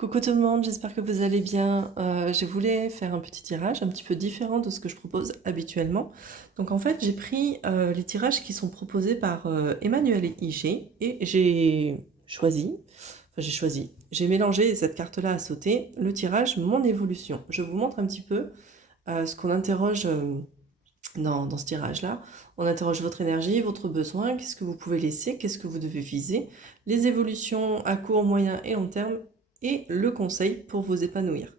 Coucou tout le monde, j'espère que vous allez bien. Je voulais faire un petit tirage un petit peu différent de ce que je propose habituellement. Donc en fait, j'ai pris les tirages qui sont proposés par Emmanuel et IG et j'ai mélangé cette carte-là à sauter, le tirage Mon évolution. Je vous montre un petit peu ce qu'on interroge dans ce tirage-là. On interroge votre énergie, votre besoin, qu'est-ce que vous pouvez laisser, qu'est-ce que vous devez viser, les évolutions à court, moyen et long terme, et le conseil pour vous épanouir.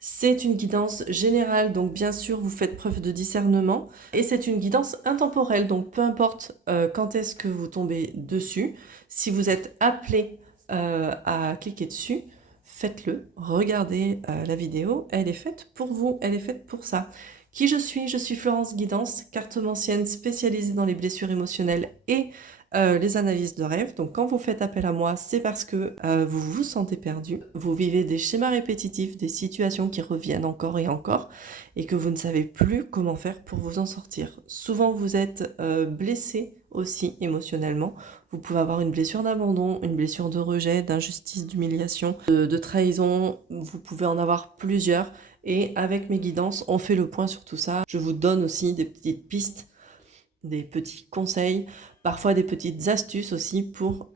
C'est une guidance générale, donc bien sûr vous faites preuve de discernement, et c'est une guidance intemporelle, donc peu importe quand est-ce que vous tombez dessus, si vous êtes appelé à cliquer dessus, faites-le, regardez la vidéo, elle est faite pour vous, elle est faite pour ça. Qui je suis? Je suis Florence Guidance, cartomancienne spécialisée dans les blessures émotionnelles et les analyses de rêve. Donc quand vous faites appel à moi, c'est parce que vous vous sentez perdu, vous vivez des schémas répétitifs, des situations qui reviennent encore et encore, et que vous ne savez plus comment faire pour vous en sortir. Souvent vous êtes blessé aussi émotionnellement. Vous pouvez avoir une blessure d'abandon, une blessure de rejet, d'injustice, d'humiliation, de trahison. Vous pouvez en avoir plusieurs. Et avec mes guidances, on fait le point sur tout ça. Je vous donne aussi des petites pistes, des petits conseils, parfois des petites astuces aussi pour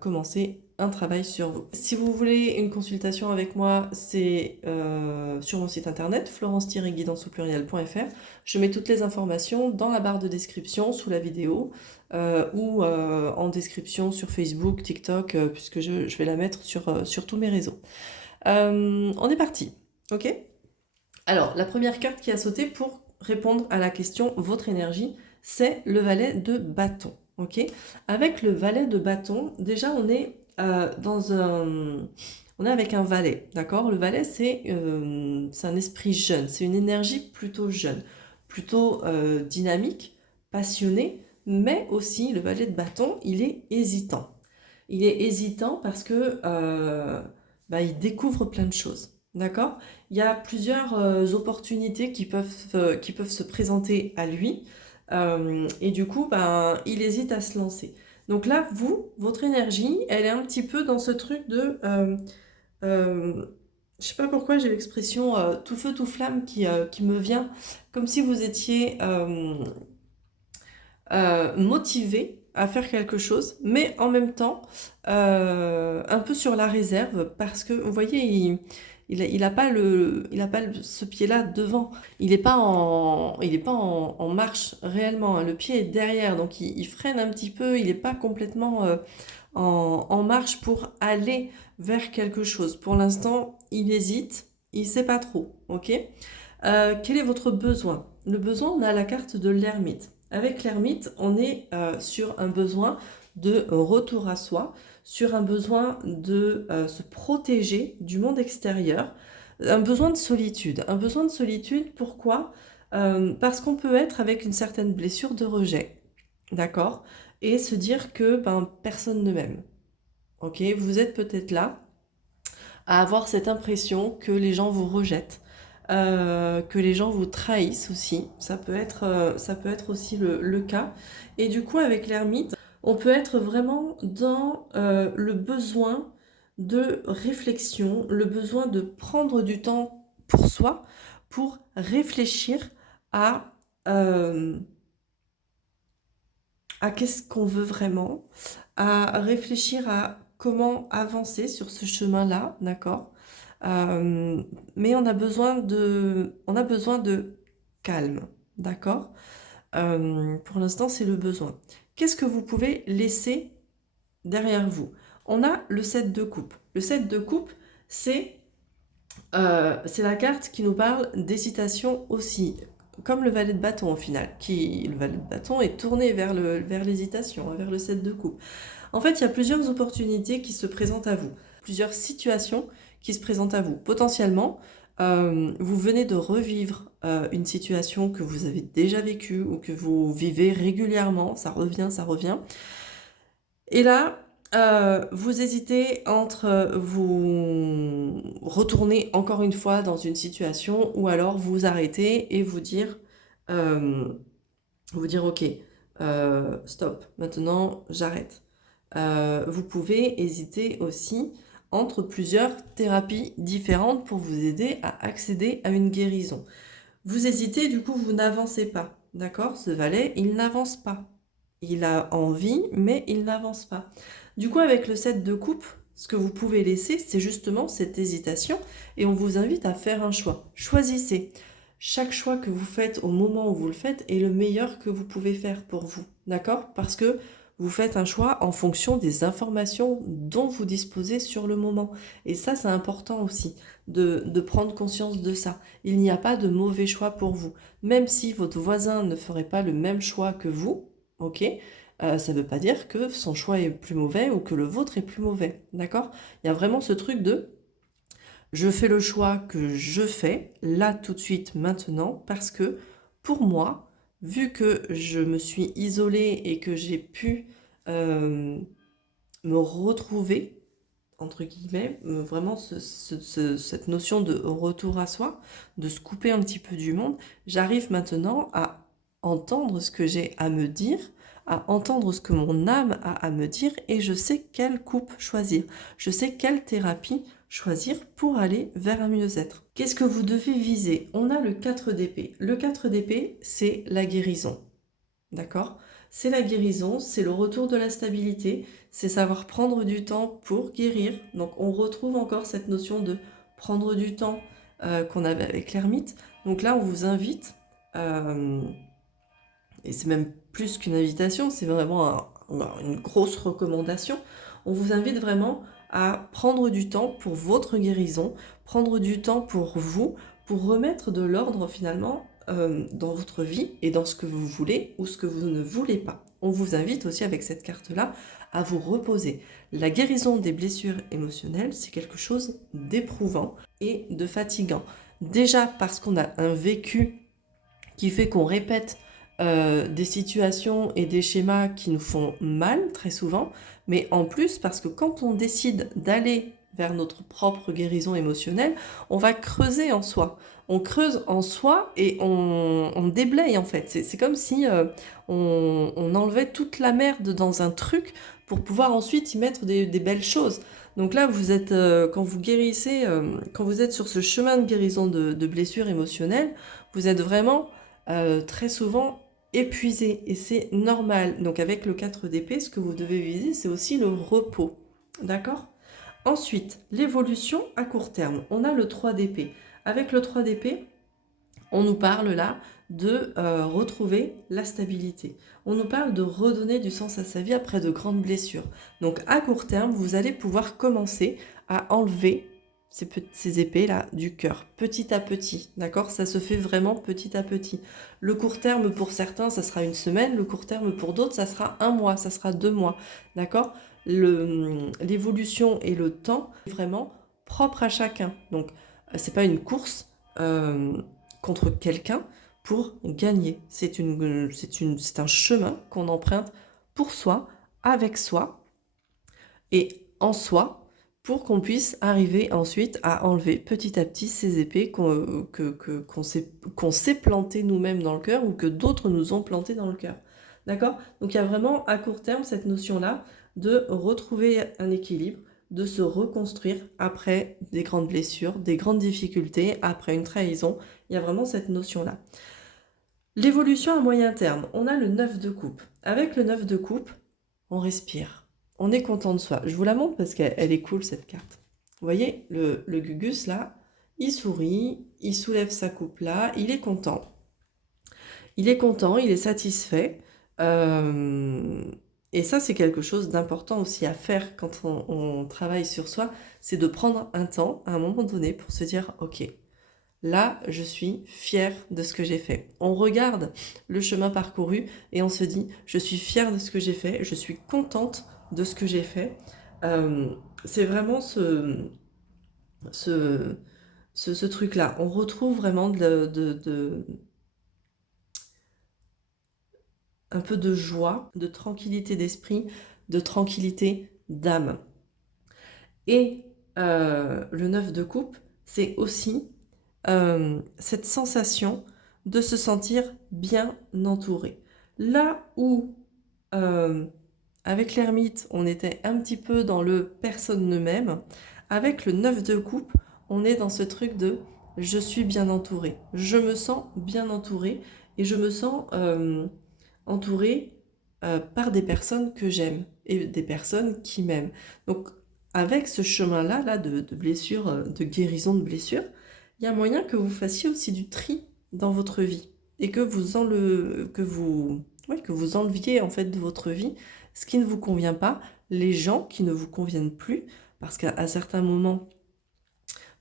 commencer un travail sur vous. Si vous voulez une consultation avec moi, c'est sur mon site internet florence-guidance au pluriel.fr. Je mets toutes les informations dans la barre de description sous la vidéo ou en description sur Facebook, TikTok, puisque je vais la mettre sur tous mes réseaux. On est parti, ok? Alors, la première carte qui a sauté pour répondre à la question votre énergie, c'est le valet de bâton. Ok. Avec le valet de bâton, déjà on est on est avec un valet, d'accord? Le valet c'est un esprit jeune, c'est une énergie plutôt jeune, plutôt dynamique, passionnée, mais aussi le valet de bâton, il est hésitant. Il est hésitant parce que il découvre plein de choses. D'accord? Il y a plusieurs opportunités qui peuvent se présenter à lui. Et du coup, il hésite à se lancer. Donc là, votre énergie, elle est un petit peu dans ce truc de... je sais pas pourquoi j'ai l'expression tout feu, tout flamme qui me vient, comme si vous étiez motivé à faire quelque chose, mais en même temps un peu sur la réserve, parce que vous voyez, il a pas ce pied-là devant. Il n'est pas en marche réellement, hein. Le pied est derrière, donc il freine un petit peu. Il n'est pas complètement en marche pour aller vers quelque chose. Pour l'instant, il hésite. Il sait pas trop. Ok. Quel est votre besoin? Le besoin, on a la carte de l'ermite. Avec l'ermite, on est sur un besoin de retour à soi, sur un besoin de se protéger du monde extérieur, un besoin de solitude. Un besoin de solitude, pourquoi? Parce qu'on peut être avec une certaine blessure de rejet, d'accord? Et se dire que personne ne m'aime. Ok, vous êtes peut-être là à avoir cette impression que les gens vous rejettent, que les gens vous trahissent aussi. Ça peut être aussi le cas. Et du coup, avec l'ermite, on peut être vraiment dans le besoin de réflexion, le besoin de prendre du temps pour soi, pour réfléchir à, euh, à qu'est-ce qu'on veut vraiment, à réfléchir à comment avancer sur ce chemin-là, d'accord? Euh, mais on a besoin de calme, d'accord? Pour l'instant, c'est le besoin. Qu'est-ce que vous pouvez laisser derrière vous? On a le 7 de coupe. Le 7 de coupe, c'est la carte qui nous parle d'hésitation aussi, comme le valet de bâton au final. Le valet de bâton est tourné vers l'hésitation, hein, vers le 7 de coupe. En fait, il y a plusieurs opportunités qui se présentent à vous, plusieurs situations qui se présentent à vous. Potentiellement, vous venez de revivre une situation que vous avez déjà vécue ou que vous vivez régulièrement, ça revient, ça revient. Et là, vous hésitez entre vous retourner encore une fois dans une situation ou alors vous arrêter et euh, vous dire ok, stop, maintenant j'arrête. Vous pouvez hésiter aussi entre plusieurs thérapies différentes pour vous aider à accéder à une guérison. Vous hésitez, du coup, vous n'avancez pas, d'accord? Ce valet, il n'avance pas. Il a envie, mais il n'avance pas. Du coup, avec le 7 de coupe, ce que vous pouvez laisser, c'est justement cette hésitation et on vous invite à faire un choix. Choisissez. Chaque choix que vous faites au moment où vous le faites est le meilleur que vous pouvez faire pour vous, d'accord? Parce que vous faites un choix en fonction des informations dont vous disposez sur le moment. Et ça, c'est important aussi de prendre conscience de ça. Il n'y a pas de mauvais choix pour vous. Même si votre voisin ne ferait pas le même choix que vous, ok? Ça ne veut pas dire que son choix est plus mauvais ou que le vôtre est plus mauvais, d'accord? Il y a vraiment ce truc de je fais le choix que je fais là tout de suite maintenant parce que pour moi, vu que je me suis isolée et que j'ai pu me retrouver, entre guillemets, vraiment cette notion de retour à soi, de se couper un petit peu du monde, j'arrive maintenant à entendre ce que j'ai à me dire, à entendre ce que mon âme a à me dire et je sais quelle coupe choisir, je sais quelle thérapie choisir pour aller vers un mieux-être. Qu'est-ce que vous devez viser? On a le 4 d'épée. Le 4 d'épée, c'est la guérison. D'accord? C'est la guérison, c'est le retour de la stabilité, c'est savoir prendre du temps pour guérir. Donc on retrouve encore cette notion de prendre du temps qu'on avait avec l'ermite. Donc là, on vous invite, et c'est même plus qu'une invitation, c'est vraiment une grosse recommandation, on vous invite vraiment à prendre du temps pour votre guérison, prendre du temps pour vous, pour remettre de l'ordre finalement dans votre vie et dans ce que vous voulez ou ce que vous ne voulez pas. On vous invite aussi avec cette carte-là à vous reposer. La guérison des blessures émotionnelles, c'est quelque chose d'éprouvant et de fatigant. Déjà parce qu'on a un vécu qui fait qu'on répète des situations et des schémas qui nous font mal très souvent, mais en plus parce que quand on décide d'aller vers notre propre guérison émotionnelle, on va creuser en soi. On creuse en soi et on déblaye en fait. C'est comme si on enlevait toute la merde dans un truc pour pouvoir ensuite y mettre des belles choses. Donc là, vous êtes, quand vous guérissez, quand vous êtes sur ce chemin de guérison de blessures émotionnelles, vous êtes vraiment très souvent épuisé et c'est normal. Donc avec le 4 d'épée, ce que vous devez viser, c'est aussi le repos. D'accord? Ensuite, l'évolution à court terme. On a le 3 d'épée. Avec le 3 d'épée, on nous parle là de retrouver la stabilité. On nous parle de redonner du sens à sa vie après de grandes blessures. Donc à court terme, vous allez pouvoir commencer à enlever ces épées-là du cœur, petit à petit, d'accord? Ça se fait vraiment petit à petit. Le court terme pour certains, ça sera une semaine, le court terme pour d'autres, ça sera un mois, ça sera 2 mois, d'accord? L'évolution et le temps, est vraiment propre à chacun. Donc, c'est pas une course contre quelqu'un pour gagner. C'est un chemin qu'on emprunte pour soi, avec soi et en soi, pour qu'on puisse arriver ensuite à enlever petit à petit ces épées qu'on s'est plantées nous-mêmes dans le cœur ou que d'autres nous ont plantées dans le cœur. D'accord? Donc il y a vraiment à court terme cette notion-là de retrouver un équilibre, de se reconstruire après des grandes blessures, des grandes difficultés, après une trahison. Il y a vraiment cette notion-là. L'évolution à moyen terme, on a le 9 de coupe. Avec le 9 de coupe, on respire. On est content de soi. Je vous la montre parce qu'elle est cool cette carte. Vous voyez, le Gugus là, il sourit, il soulève sa coupe là, il est content. Il est content, il est satisfait. Et ça, c'est quelque chose d'important aussi à faire quand on travaille sur soi, c'est de prendre un temps, à un moment donné, pour se dire, ok, là, je suis fière de ce que j'ai fait. On regarde le chemin parcouru et on se dit, je suis fière de ce que j'ai fait, je suis contente de ce que j'ai fait. C'est vraiment ce truc-là. On retrouve vraiment un peu de joie, de tranquillité d'esprit, de tranquillité d'âme. Et le 9 de coupe, c'est aussi cette sensation de se sentir bien entouré. Là où, avec l'ermite, on était un petit peu dans le personne ne m'aime, Avec le 9 de coupe, on est dans ce truc de je suis bien entourée. Je me sens bien entourée et je me sens entourée par des personnes que j'aime et des personnes qui m'aiment. Donc avec ce chemin-là de blessure, de guérison de blessure, il y a moyen que vous fassiez aussi du tri dans votre vie et que vous enleviez en fait de votre vie ce qui ne vous convient pas, les gens qui ne vous conviennent plus, parce qu'à certains moments,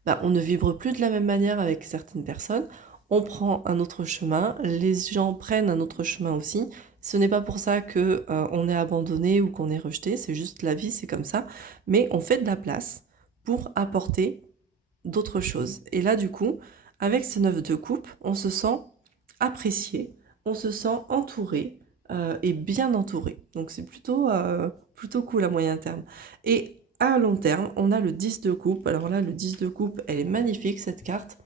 on ne vibre plus de la même manière avec certaines personnes, on prend un autre chemin, les gens prennent un autre chemin aussi. Ce n'est pas pour ça que on est abandonné ou qu'on est rejeté, c'est juste la vie, c'est comme ça. Mais on fait de la place pour apporter d'autres choses. Et là, du coup, avec ces 9 de coupe, on se sent apprécié, on se sent entouré et bien entouré. Donc c'est plutôt cool à moyen terme. Et à long terme, on a le 10 de coupe. Alors là, le 10 de coupe, elle est magnifique cette carte.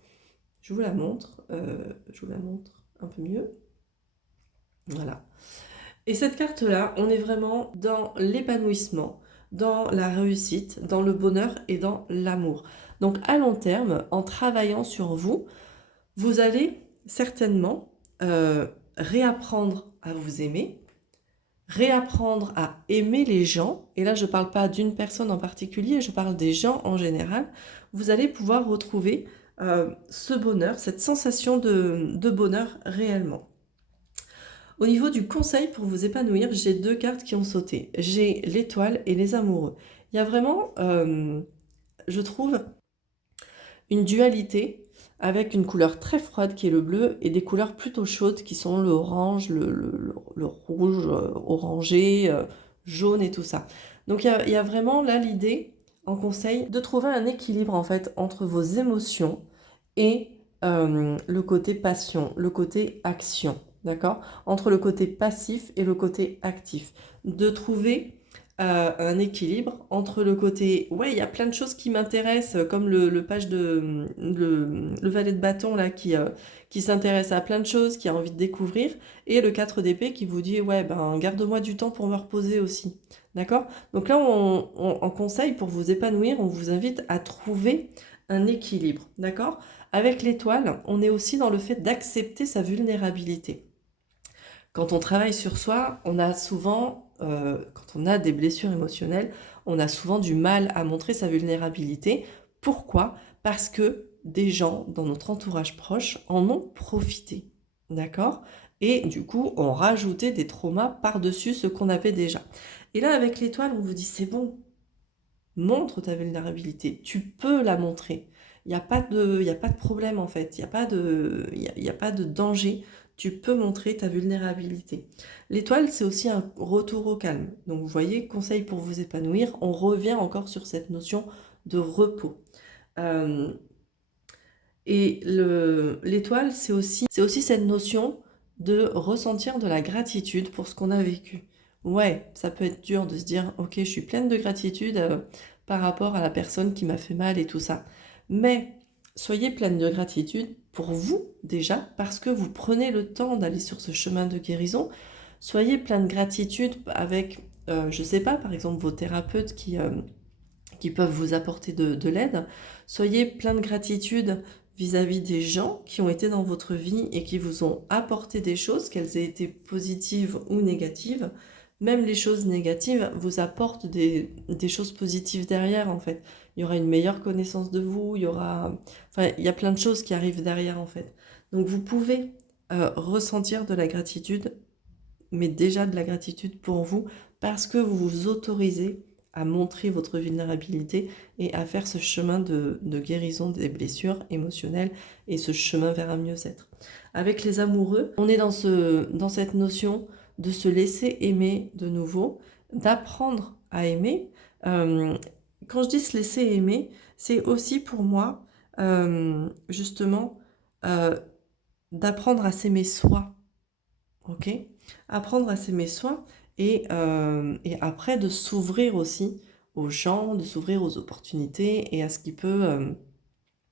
Je vous la montre un peu mieux. Voilà. Et cette carte-là, on est vraiment dans l'épanouissement, dans la réussite, dans le bonheur et dans l'amour. Donc à long terme, en travaillant sur vous, vous allez certainement réapprendre à vous aimer, réapprendre à aimer les gens. Et là, je ne parle pas d'une personne en particulier, je parle des gens en général. Vous allez pouvoir retrouver ce bonheur, cette sensation de bonheur réellement. Au niveau du conseil pour vous épanouir, j'ai 2 cartes qui ont sauté. J'ai l'étoile et les amoureux. Il y a vraiment, je trouve, une dualité avec une couleur très froide qui est le bleu et des couleurs plutôt chaudes qui sont le orange, le rouge, orangé, jaune et tout ça. Donc il y a vraiment là l'idée, en conseil, de trouver un équilibre en fait entre vos émotions et le côté passion, le côté action. D'accord? Entre le côté passif et le côté actif. De trouver un équilibre entre le côté, ouais, il y a plein de choses qui m'intéressent, comme le page le valet de bâton là qui s'intéresse à plein de choses, qui a envie de découvrir, et le 4 d'épée qui vous dit, ouais, garde-moi du temps pour me reposer aussi. D'accord? Donc là, en conseil pour vous épanouir, on vous invite à trouver un équilibre. D'accord? Avec l'étoile, on est aussi dans le fait d'accepter sa vulnérabilité. Quand on travaille sur soi, on a souvent, quand on a des blessures émotionnelles, on a souvent du mal à montrer sa vulnérabilité. Pourquoi? Parce que des gens dans notre entourage proche en ont profité. D'accord? Et du coup, ont rajouté des traumas par-dessus ce qu'on avait déjà. Et là, avec l'étoile, on vous dit, c'est bon, montre ta vulnérabilité. Tu peux la montrer. Il n'y a pas de problème en fait. Il n'y a pas de danger. Tu peux montrer ta vulnérabilité. L'étoile, c'est aussi un retour au calme. Donc vous voyez, conseil pour vous épanouir, on revient encore sur cette notion de repos. Et l'étoile, c'est aussi cette notion de ressentir de la gratitude pour ce qu'on a vécu. Ouais, ça peut être dur de se dire, ok, je suis pleine de gratitude par rapport à la personne qui m'a fait mal et tout ça. Mais soyez pleine de gratitude pour vous déjà, parce que vous prenez le temps d'aller sur ce chemin de guérison. Soyez plein de gratitude avec, je sais pas, par exemple vos thérapeutes qui peuvent vous apporter de l'aide. Soyez plein de gratitude vis-à-vis des gens qui ont été dans votre vie et qui vous ont apporté des choses, qu'elles aient été positives ou négatives. Même les choses négatives vous apportent des choses positives derrière, en fait. Il y aura une meilleure connaissance de vous, il y a plein de choses qui arrivent derrière, en fait. Donc vous pouvez ressentir de la gratitude, mais déjà de la gratitude pour vous, parce que vous vous autorisez à montrer votre vulnérabilité et à faire ce chemin de guérison des blessures émotionnelles et ce chemin vers un mieux-être. Avec les amoureux, on est dans cette notion de se laisser aimer de nouveau, d'apprendre à aimer. Quand je dis se laisser aimer, c'est aussi pour moi, justement, d'apprendre à s'aimer soi. Ok? Apprendre à s'aimer soi et après de s'ouvrir aussi aux gens, de s'ouvrir aux opportunités et à ce qui peut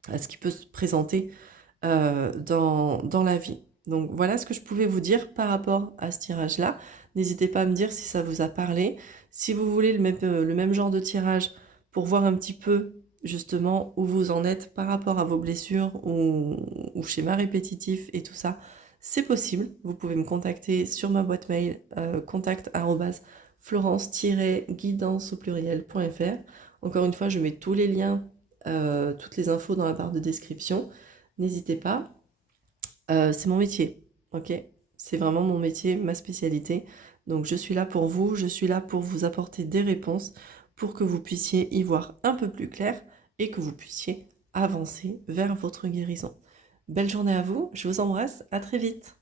se présenter dans la vie. Donc voilà ce que je pouvais vous dire par rapport à ce tirage-là. N'hésitez pas à me dire si ça vous a parlé. Si vous voulez le même genre de tirage pour voir un petit peu justement où vous en êtes par rapport à vos blessures ou schémas répétitifs et tout ça, c'est possible. Vous pouvez me contacter sur ma boîte mail contact@florence-guidance au pluriel.fr. Encore une fois, je mets tous les liens, toutes les infos dans la barre de description. N'hésitez pas. C'est mon métier, ok? C'est vraiment mon métier, ma spécialité. Donc je suis là pour vous, je suis là pour vous apporter des réponses pour que vous puissiez y voir un peu plus clair et que vous puissiez avancer vers votre guérison. Belle journée à vous, je vous embrasse, à très vite.